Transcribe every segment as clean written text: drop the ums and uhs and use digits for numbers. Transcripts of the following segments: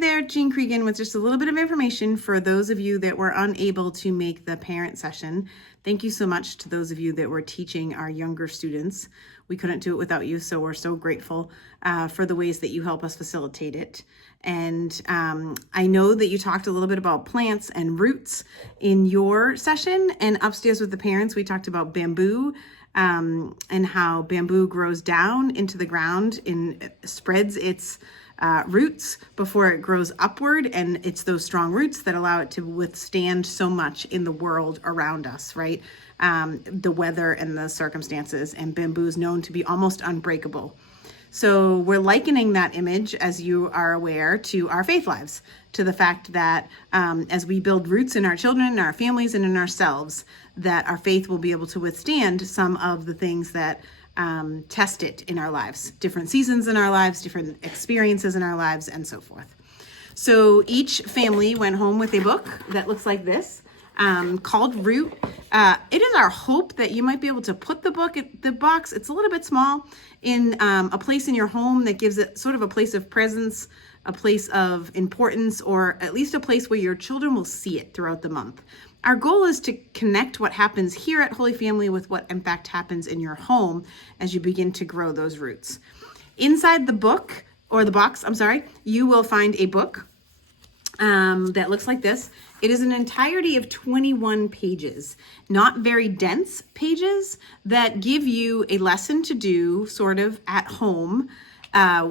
there, Jean Cregan, with just a little bit of information for those of you that were unable to make the parent session. Thank you so much to those of you that were teaching our younger students. We couldn't do it without you, so we're so grateful for the ways that you help us facilitate it. And I know that you talked a little bit about plants and roots in your session, and upstairs with the parents, we talked about bamboo and how bamboo grows down into the ground and spreads its roots before it grows upward, and it's those strong roots that allow it to withstand so much in the world around us, right? The weather and the circumstances, and bamboo is known to be almost unbreakable. So we're likening that image, as you are aware, to our faith lives, to the fact that as we build roots in our children, in our families, and in ourselves, that our faith will be able to withstand some of the things that test it in our lives, different seasons in our lives, different experiences in our lives, and so forth. So each family went home with a book that looks like this, called Root. It is our hope that you might be able to put the box, it's a little bit small, in a place in your home that gives it sort of a place of presence, a place of importance, or at least a place where your children will see it throughout the month. Our goal is to connect what happens here at Holy Family with what in fact happens in your home as you begin to grow those roots. Inside the book, or the box, I'm sorry, you will find a book that looks like this. It is an entirety of 21 pages, not very dense pages, that give you a lesson to do sort of at home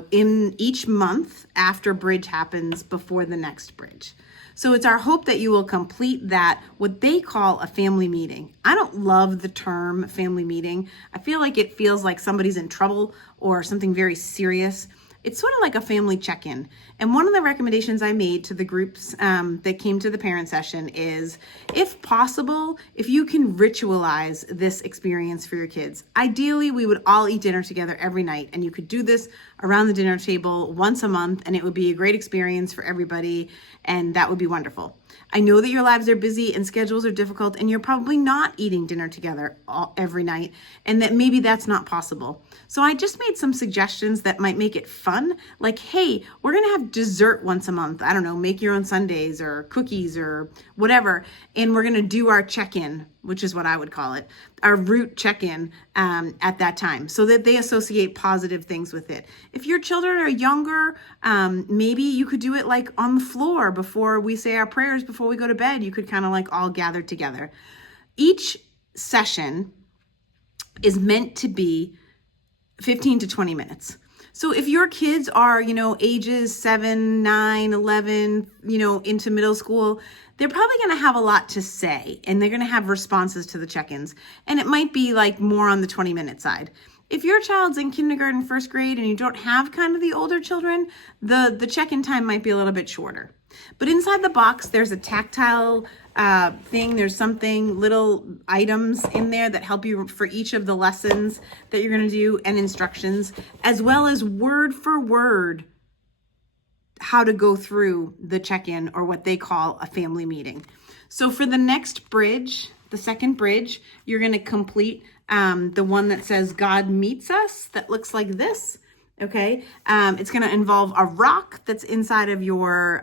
in each month after bridge happens before the next bridge. So it's our hope that you will complete that, what they call a family meeting. I don't love the term family meeting. I feel like it feels like somebody's in trouble or something very serious. It's sort of like a family check-in. And one of the recommendations I made to the groups that came to the parent session is, if possible, if you can ritualize this experience for your kids. Ideally, we would all eat dinner together every night, and you could do this around the dinner table once a month, and it would be a great experience for everybody, and that would be wonderful. I know that your lives are busy and schedules are difficult, and you're probably not eating dinner together every night, and that maybe that's not possible. So I just made some suggestions that might make it fun, like, hey, we're gonna have dessert once a month. I don't know, make your own sundaes or cookies or whatever, and we're gonna do our check-in, which is what I would call it, our root check-in at that time, so that they associate positive things with it. If your children are younger, maybe you could do it like on the floor before we say our prayers before we go to bed. You could kind of like all gather together. Each session is meant to be 15 to 20 minutes. So if your kids are, ages 7, 9, 11, into middle school, they're probably going to have a lot to say, and they're going to have responses to the check-ins. And it might be like more on the 20-minute side. If your child's in kindergarten, first grade, and you don't have kind of the older children, the check-in time might be a little bit shorter. But inside the box, there's a tactile thing. There's something, little items in there that help you for each of the lessons that you're going to do, and instructions, as well as word for word how to go through the check-in, or what they call a family meeting. So for the next bridge, the second bridge, you're going to complete the one that says God meets us, that looks like this. Okay, it's going to involve a rock that's inside of your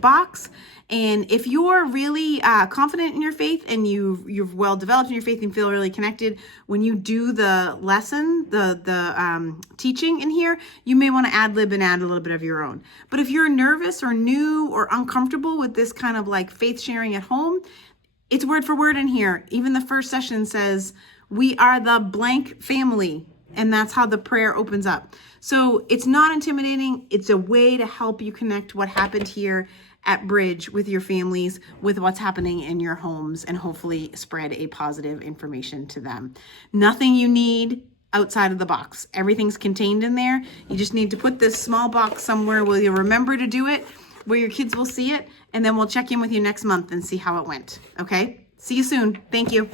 box. And if you're really confident in your faith, and you've well developed in your faith and feel really connected, when you do the lesson, the teaching in here, you may want to ad lib and add a little bit of your own. But if you're nervous or new or uncomfortable with this kind of like faith sharing at home, it's word for word in here. Even the first session says, we are the blank family. And that's how the prayer opens up. So it's not intimidating. It's a way to help you connect what happened here at Bridge with your families, with what's happening in your homes, and hopefully spread a positive information to them. Nothing you need outside of the box. Everything's contained in there. You just need to put this small box somewhere where you'll remember to do it, where your kids will see it, and then we'll check in with you next month and see how it went. Okay? See you soon. Thank you.